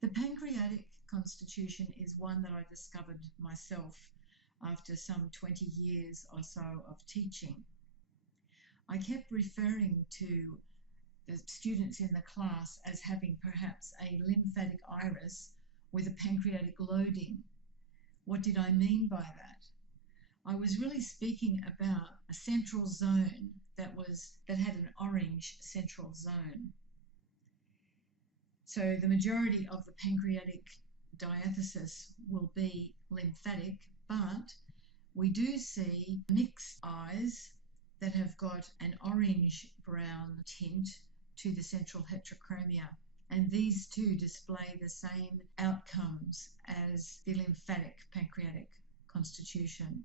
The pancreatic constitution is one that I discovered myself after some 20 years or so of teaching. I kept referring to the students in the class as having perhaps a lymphatic iris with a pancreatic loading. What did I mean by that? I was really speaking about a central zone that had an orange central zone. So the majority of the pancreatic diathesis will be lymphatic, but we do see mixed eyes that have got an orange-brown tint to the central heterochromia. And these two display the same outcomes as the lymphatic pancreatic constitution.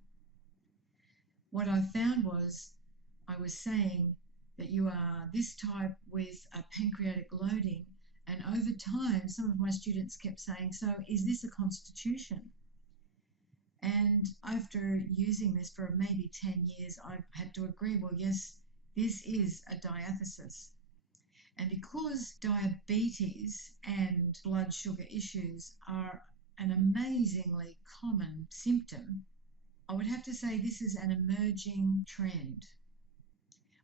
What I found was I was saying that you are this type with a pancreatic loading, and over time some of my students kept saying, so is this a constitution? And after using this for maybe 10 years, I had to agree, well, yes, this is a diathesis. And because diabetes and blood sugar issues are an amazingly common symptom, I would have to say this is an emerging trend.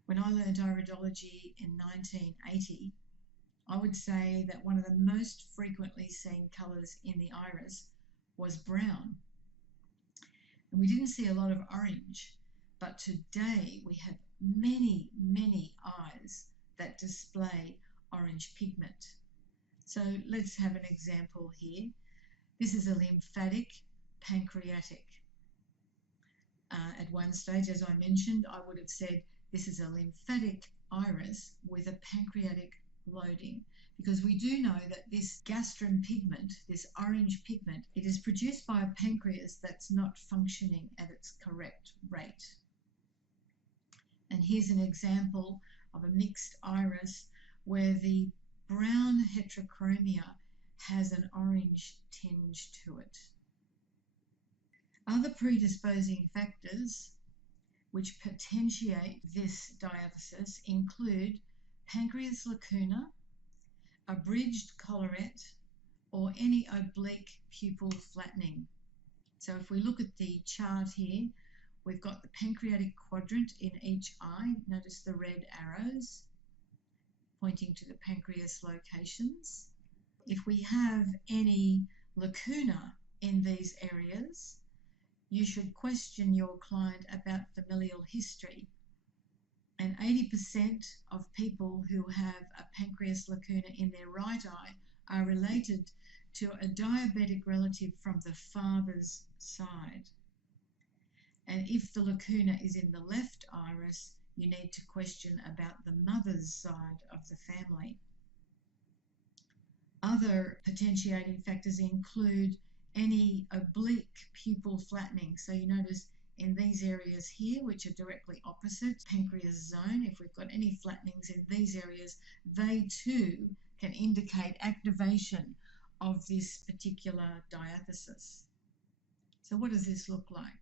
When I learned iridology in 1980, I would say that one of the most frequently seen colours in the iris was brown. And we didn't see a lot of orange, but today we have many, many eyes that display orange pigment. So let's have an example here. This is a lymphatic pancreatic. At one stage, as I mentioned, I would have said this is a lymphatic iris with a pancreatic loading, because we do know that this gastrin pigment, this orange pigment, it is produced by a pancreas that's not functioning at its correct rate. And here's an example of a mixed iris where the brown heterochromia has an orange tinge to it. Other predisposing factors which potentiate this diathesis include pancreas lacuna, abridged collarette, or any oblique pupil flattening. So if we look at the chart here, we've got the pancreatic quadrant in each eye. Notice the red arrows pointing to the pancreas locations. If we have any lacuna in these areas, you should question your client about familial history. And 80% of people who have a pancreas lacuna in their right eye are related to a diabetic relative from the father's side. And if the lacuna is in the left iris, you need to question about the mother's side of the family. Other potentiating factors include any oblique pupil flattening. So you notice in these areas here, which are directly opposite pancreas zone, if we've got any flattenings in these areas, they too can indicate activation of this particular diathesis. So what does this look like?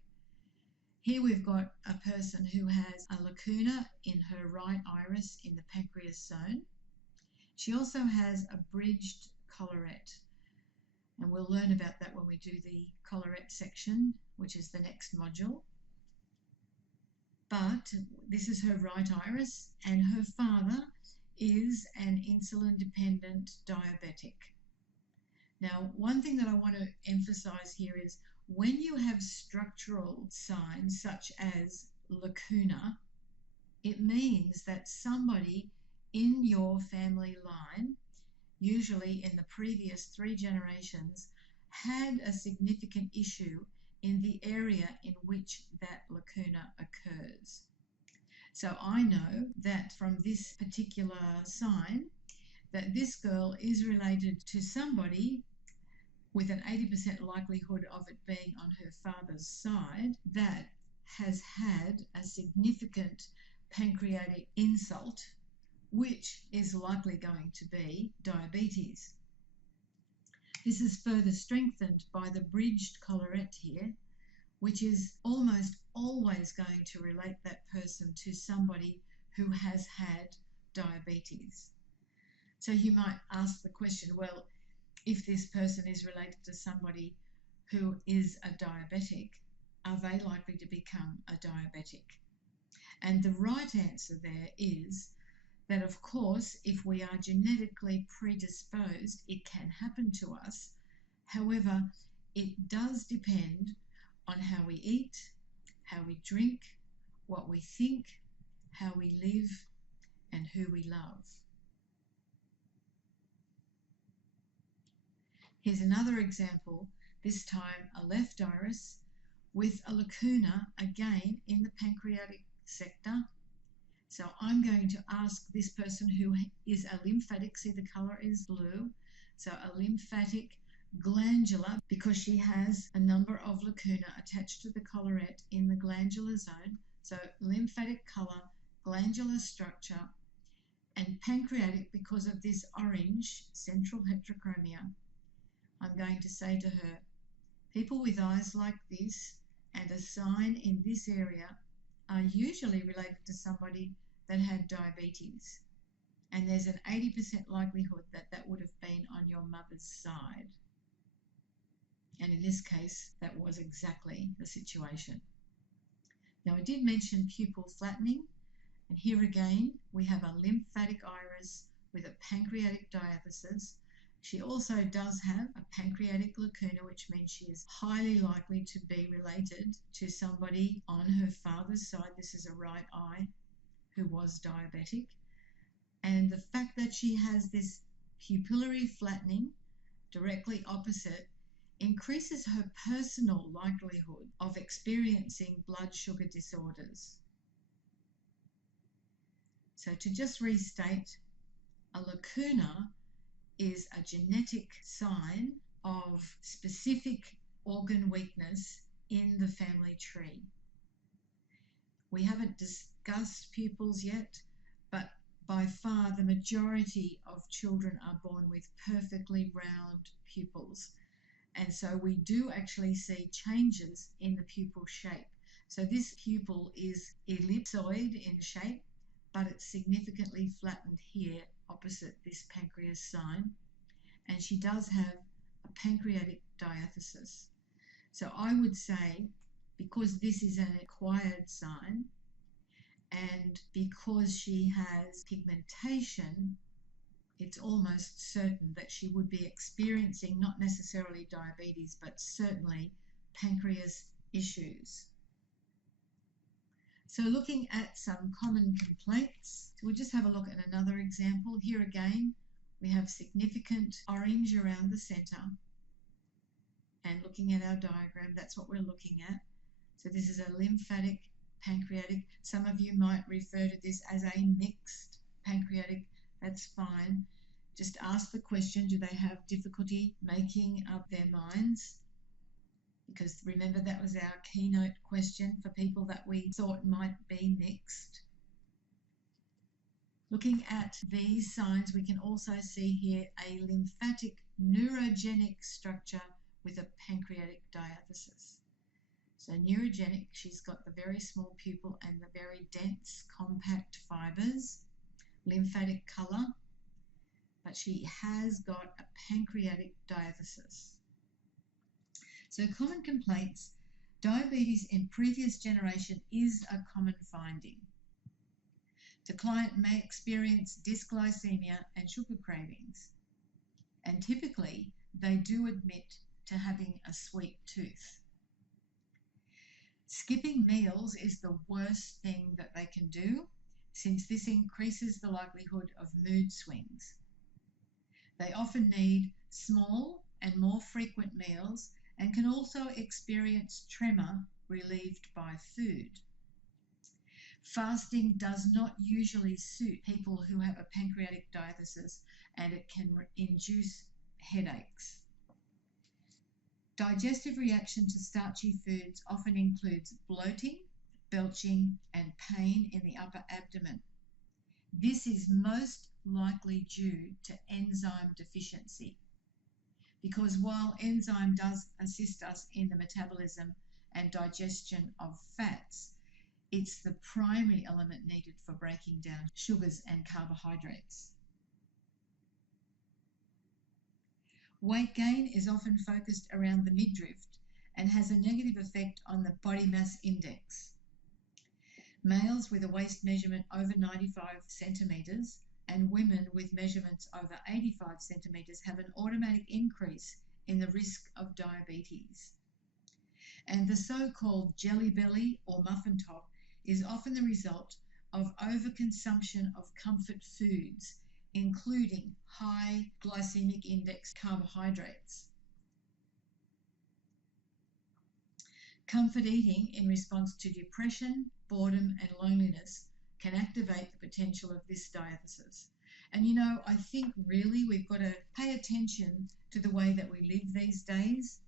Here we've got a person who has a lacuna in her right iris in the pancreas zone. She also has a bridged collarette, and we'll learn about that when we do the collarette section, which is the next module. But this is her right iris, and her father is an insulin-dependent diabetic. Now, one thing that I want to emphasize here is when you have structural signs such as lacuna, it means that somebody in your family line, usually in the previous 3 generations, had a significant issue in the area in which that lacuna occurs. So I know that from this particular sign that this girl is related to somebody with an 80% likelihood of it being on her father's side that has had a significant pancreatic insult, which is likely going to be diabetes. This is further strengthened by the bridged collarette here, which is almost always going to relate that person to somebody who has had diabetes. So you might ask the question, well, if this person is related to somebody who is a diabetic, are they likely to become a diabetic? And the right answer there is that, of course, if we are genetically predisposed, it can happen to us. However, it does depend on how we eat, how we drink, what we think, how we live, and who we love. Here's another example, this time a left iris with a lacuna, again in the pancreatic sector. So I'm going to ask this person who is a lymphatic, see the colour is blue, so a lymphatic glandular, because she has a number of lacuna attached to the collarette in the glandular zone. So lymphatic colour, glandular structure, and pancreatic because of this orange central heterochromia. I'm going to say to her, people with eyes like this and a sign in this area are usually related to somebody that had diabetes. And there's an 80% likelihood that that would have been on your mother's side. And in this case, that was exactly the situation. Now, I did mention pupil flattening. And here again, we have a lymphatic iris with a pancreatic diathesis. She also does have a pancreatic lacuna, which means she is highly likely to be related to somebody on her father's side. This is a right eye who was diabetic. And the fact that she has this pupillary flattening directly opposite increases her personal likelihood of experiencing blood sugar disorders. So to just restate, a lacuna is a genetic sign of specific organ weakness in the family tree. We haven't discussed pupils yet, but by far the majority of children are born with perfectly round pupils. And so we do actually see changes in the pupil shape. So this pupil is ellipsoid in shape, but it's significantly flattened here opposite this pancreas sign. And she does have a pancreatic diathesis. So I would say, because this is an acquired sign, and because she has pigmentation, it's almost certain that she would be experiencing not necessarily diabetes, but certainly pancreas issues. So looking at some common complaints, we'll just have a look at another example. Here again, we have significant orange around the centre. And looking at our diagram, that's what we're looking at. So this is a lymphatic pancreatic. Some of you might refer to this as a mixed pancreatic. That's fine. Just ask the question, do they have difficulty making up their minds? Because remember, that was our keynote question for people that we thought might be mixed. Looking at these signs, we can also see here a lymphatic neurogenic structure with a pancreatic diathesis. So neurogenic, she's got the very small pupil and the very dense compact fibers, lymphatic colour, but she has got a pancreatic diathesis. So common complaints, diabetes in previous generation is a common finding. The client may experience dysglycemia and sugar cravings, and typically they do admit to having a sweet tooth. Skipping meals is the worst thing that they can do, since this increases the likelihood of mood swings. They often need small and more frequent meals and can also experience tremor relieved by food. Fasting does not usually suit people who have a pancreatic diathesis, and it can induce headaches. Digestive reaction to starchy foods often includes bloating, belching, and pain in the upper abdomen. This is most likely due to enzyme deficiency, because while enzyme does assist us in the metabolism and digestion of fats, it's the primary element needed for breaking down sugars and carbohydrates. Weight gain is often focused around the midriff and has a negative effect on the body mass index. Males with a waist measurement over 95 centimetres and women with measurements over 85 centimetres have an automatic increase in the risk of diabetes. And the so-called jelly belly or muffin top is often the result of overconsumption of comfort foods, including high glycemic index carbohydrates. Comfort eating in response to depression, boredom, and loneliness can activate the potential of this diathesis. And you know, I think really we've got to pay attention to the way that we live these days.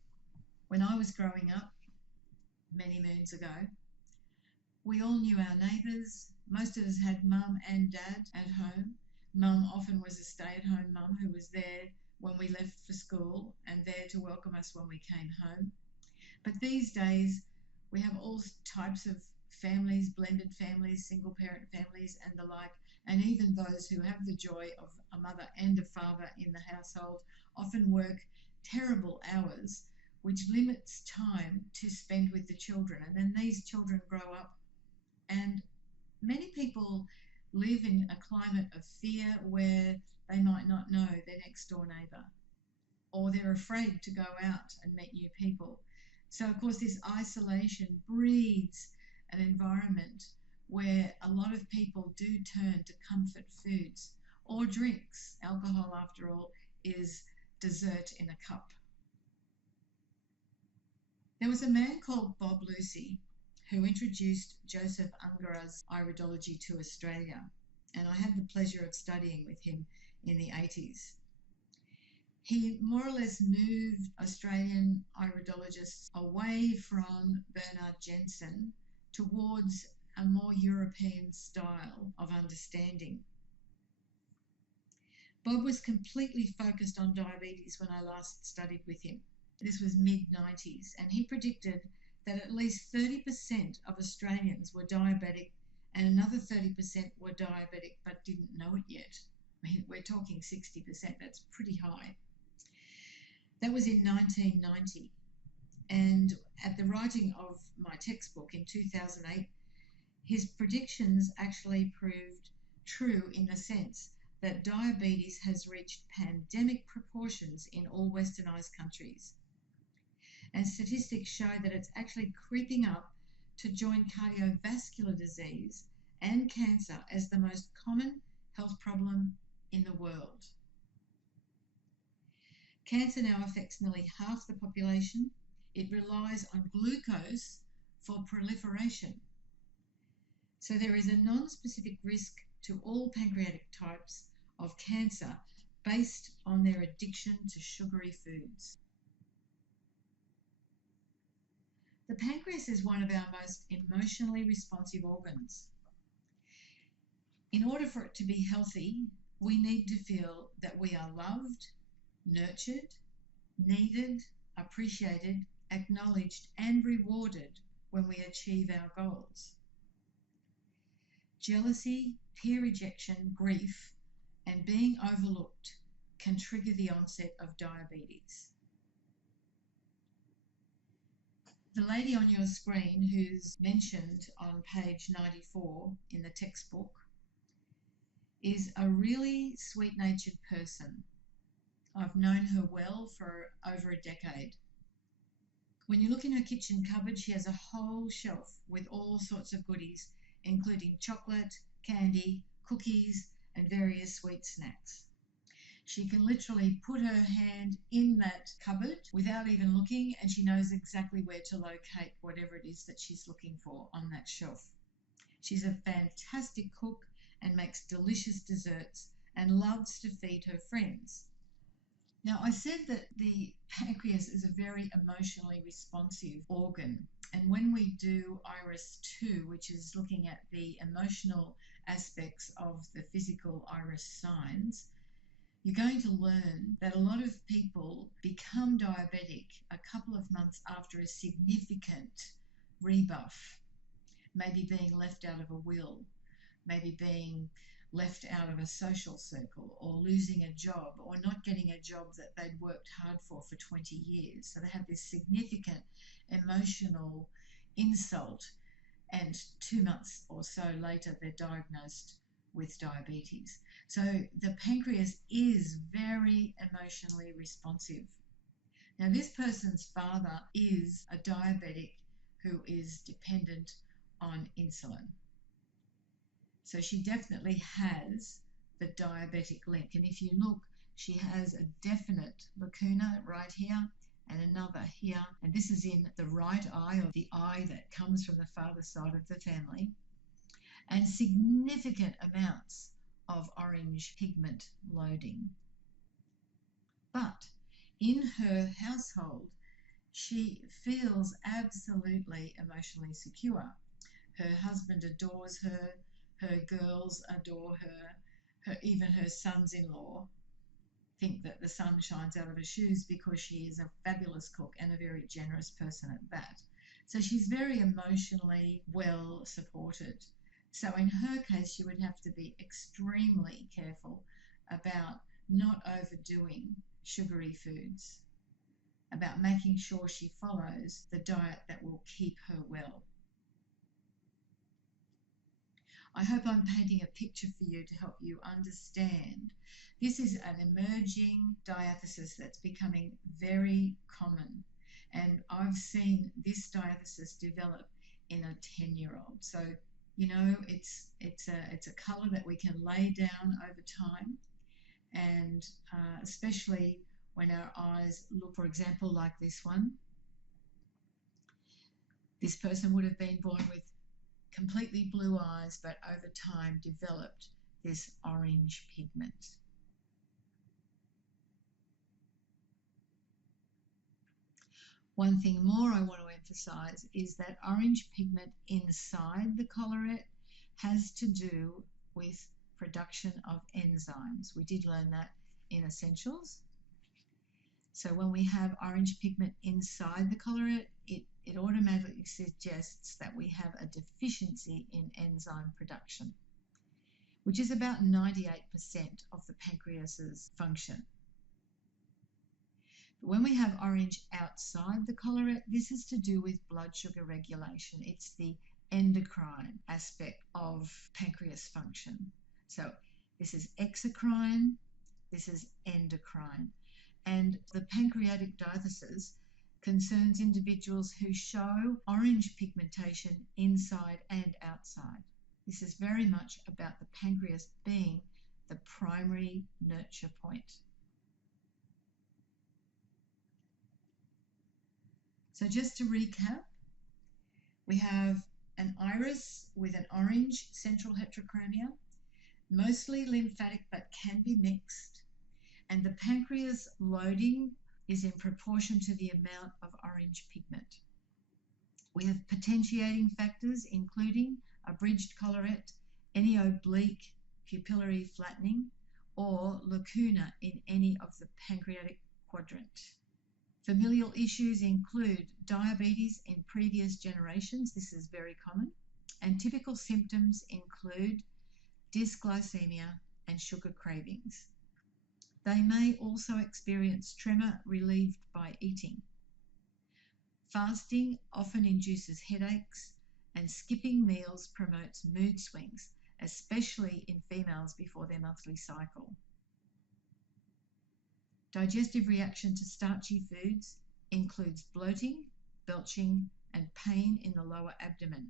When I was growing up, many moons ago, we all knew our neighbours. Most of us had mum and dad at home. Mum often was a stay-at-home mum who was there when we left for school and there to welcome us when we came home. But these days, we have all types of families, blended families, single-parent families and the like, and even those who have the joy of a mother and a father in the household often work terrible hours, which limits time to spend with the children. And then these children grow up, and many people live in a climate of fear where they might not know their next door neighbour, or they're afraid to go out and meet new people. So, of course, this isolation breeds an environment where a lot of people do turn to comfort foods or drinks. Alcohol, after all, is dessert in a cup. There was a man called Bob Lucy who introduced Joseph Ungara's iridology to Australia, and I had the pleasure of studying with him in the 80s. He more or less moved Australian iridologists away from Bernard Jensen towards a more European style of understanding. Bob was completely focused on diabetes when I last studied with him. This was mid-90s, and he predicted that at least 30% of Australians were diabetic and another 30% were diabetic but didn't know it yet. I mean, we're talking 60%, that's pretty high. That was in 1990, and at the writing of my textbook in 2008, his predictions actually proved true in the sense that diabetes has reached pandemic proportions in all westernized countries. And statistics show that it's actually creeping up to join cardiovascular disease and cancer as the most common health problem in the world. Cancer now affects nearly half the population. It relies on glucose for proliferation. So there is a non-specific risk to all pancreatic types of cancer based on their addiction to sugary foods. The pancreas is one of our most emotionally responsive organs. In order for it to be healthy, we need to feel that we are loved, nurtured, needed, appreciated, acknowledged, and rewarded when we achieve our goals. Jealousy, peer rejection, grief, and being overlooked can trigger the onset of diabetes. The lady on your screen who's mentioned on page 94 in the textbook is a really sweet-natured person. I've known her well for over a decade. When you look in her kitchen cupboard, she has a whole shelf with all sorts of goodies, including chocolate, candy, cookies, and various sweet snacks. She can literally put her hand in that cupboard without even looking, and she knows exactly where to locate whatever it is that she's looking for on that shelf. She's a fantastic cook and makes delicious desserts and loves to feed her friends. Now, I said that the pancreas is a very emotionally responsive organ, and when we do IRIS 2, which is looking at the emotional aspects of the physical IRIS signs, you're going to learn that a lot of people become diabetic a couple of months after a significant rebuff, maybe being left out of a will, maybe being left out of a social circle, or losing a job, or not getting a job that they'd worked hard for 20 years. So they have this significant emotional insult, and 2 months or so later they're diagnosed with diabetes. So the pancreas is very emotionally responsive. Now, this person's father is a diabetic who is dependent on insulin. So she definitely has the diabetic link. And if you look, she has a definite lacuna right here and another here. And this is in the right eye, or the eye that comes from the father's side of the family. And significant amounts of orange pigment loading. But in her household, she feels absolutely emotionally secure. Her husband adores her, her girls adore her, even her sons-in-law think that the sun shines out of her shoes because she is a fabulous cook and a very generous person at that. So she's very emotionally well supported. So in her case, she would have to be extremely careful about not overdoing sugary foods, about making sure she follows the diet that will keep her well. I hope I'm painting a picture for you to help you understand. This is an emerging diathesis that's becoming very common, and I've seen this diathesis develop in a 10-year-old. So, you know, it's a colour that we can lay down over time, and especially when our eyes look, for example, like this one. This person would have been born with completely blue eyes, but over time developed this orange pigment. One thing more I want to emphasize is that orange pigment inside the collarette has to do with production of enzymes. We did learn that in Essentials. So when we have orange pigment inside the collarette, it automatically suggests that we have a deficiency in enzyme production, which is about 98% of the pancreas's function. But when we have orange outside the collarette, this is to do with blood sugar regulation. It's the endocrine aspect of pancreas function. So this is exocrine, this is endocrine. And the pancreatic diathesis concerns individuals who show orange pigmentation inside and outside. This is very much about the pancreas being the primary nurture point. So just to recap, we have an iris with an orange central heterochromia, mostly lymphatic but can be mixed, and the pancreas loading is in proportion to the amount of orange pigment. We have potentiating factors including a bridged collarette, any oblique pupillary flattening, or lacuna in any of the pancreatic quadrant. Familial issues include diabetes in previous generations. This is very common. And typical symptoms include dysglycemia and sugar cravings. They may also experience tremor relieved by eating. Fasting often induces headaches, and skipping meals promotes mood swings, especially in females before their monthly cycle. Digestive reaction to starchy foods includes bloating, belching, and pain in the lower abdomen.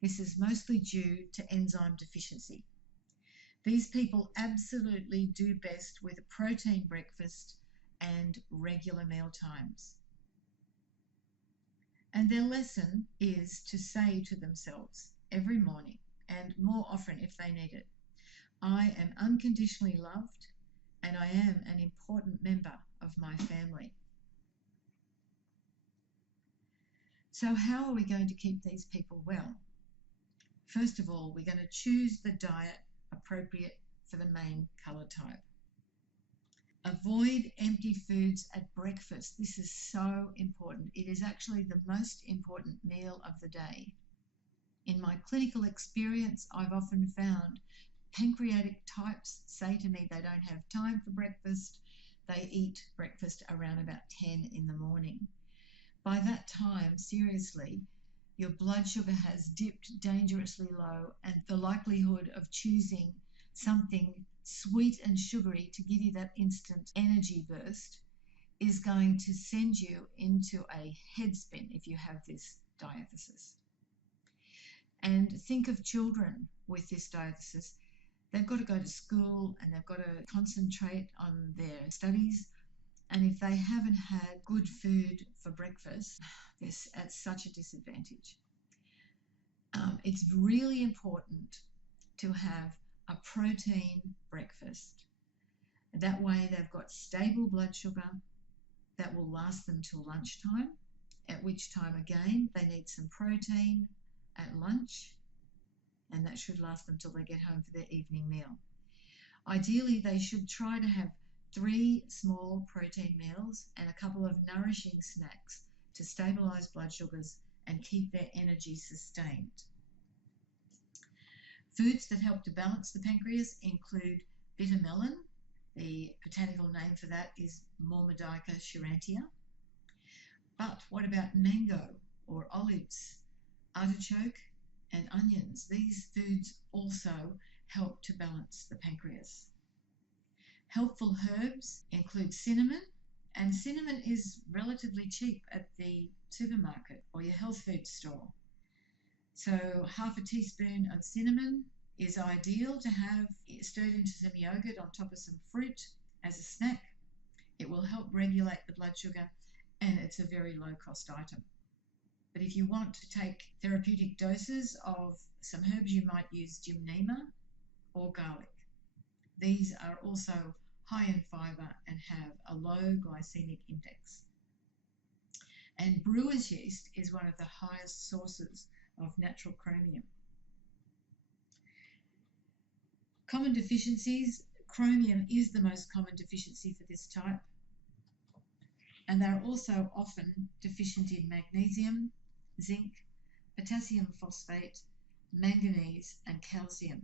This is mostly due to enzyme deficiency. These people absolutely do best with a protein breakfast and regular meal times. And their lesson is to say to themselves every morning, and more often if they need it, I am unconditionally loved, and I am an important member of my family. So how are we going to keep these people well? First of all, we're going to choose the diet appropriate for the main colour type. Avoid empty foods at breakfast. This is so important. It is actually the most important meal of the day. In my clinical experience, I've often found pancreatic types say to me they don't have time for breakfast. They eat breakfast around about 10 in the morning. By that time, seriously, your blood sugar has dipped dangerously low, and the likelihood of choosing something sweet and sugary to give you that instant energy burst is going to send you into a headspin if you have this diathesis. And think of children with this diathesis. They've got to go to school and they've got to concentrate on their studies. And if they haven't had good food for breakfast, they're at such a disadvantage. It's really important to have a protein breakfast. That way they've got stable blood sugar that will last them till lunchtime, at which time again they need some protein at lunch, and that should last them till they get home for their evening meal. Ideally, they should try to have 3 small protein meals and a couple of nourishing snacks to stabilize blood sugars and keep their energy sustained. Foods that help to balance the pancreas include bitter melon. The botanical name for that is Mormodica chirantia. But what about mango or olives, artichoke and onions? These foods also help to balance the pancreas. Helpful herbs include cinnamon, and cinnamon is relatively cheap at the supermarket or your health food store. So half a teaspoon of cinnamon is ideal to have stirred into some yogurt on top of some fruit as a snack. It will help regulate the blood sugar, and it's a very low cost item. But if you want to take therapeutic doses of some herbs, you might use gymnema or garlic. These are also high in fibre and have a low glycemic index. And brewer's yeast is one of the highest sources of natural chromium. Common deficiencies. Chromium is the most common deficiency for this type, and they're also often deficient in magnesium, zinc, potassium phosphate, manganese and calcium.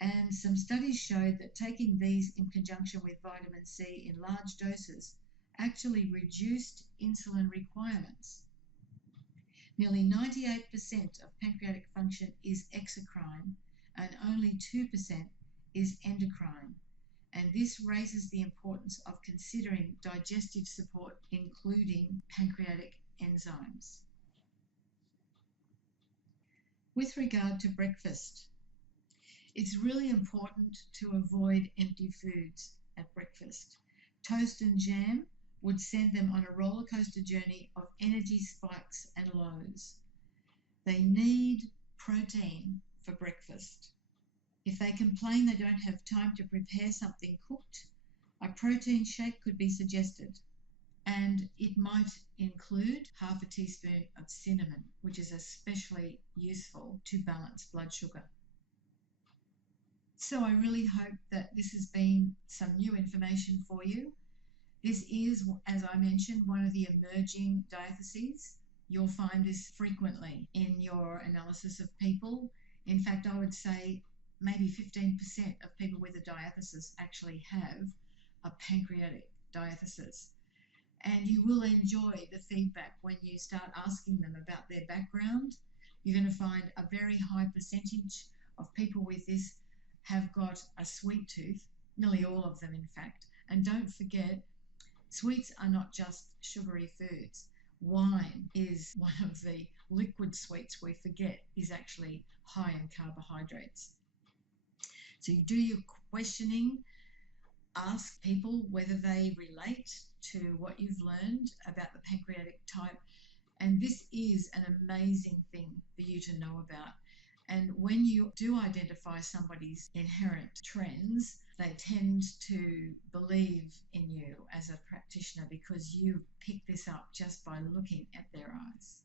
And some studies showed that taking these in conjunction with vitamin C in large doses actually reduced insulin requirements. Nearly 98% of pancreatic function is exocrine and only 2% is endocrine. And this raises the importance of considering digestive support, including pancreatic enzymes. With regard to breakfast, it's really important to avoid empty foods at breakfast. Toast and jam would send them on a roller coaster journey of energy spikes and lows. They need protein for breakfast. If they complain they don't have time to prepare something cooked, a protein shake could be suggested, and it might include half a teaspoon of cinnamon, which is especially useful to balance blood sugar. So I really hope that this has been some new information for you. This is, as I mentioned, one of the emerging diatheses. You'll find this frequently in your analysis of people. In fact, I would say maybe 15% of people with a diathesis actually have a pancreatic diathesis. And you will enjoy the feedback when you start asking them about their background. You're going to find a very high percentage of people with this have got a sweet tooth, nearly all of them in fact. And don't forget, sweets are not just sugary foods. Wine is one of the liquid sweets we forget is actually high in carbohydrates. So you do your questioning, ask people whether they relate to what you've learned about the pancreatic type, and this is an amazing thing for you to know about. And when you do identify somebody's inherent trends, they tend to believe in you as a practitioner because you pick this up just by looking at their eyes.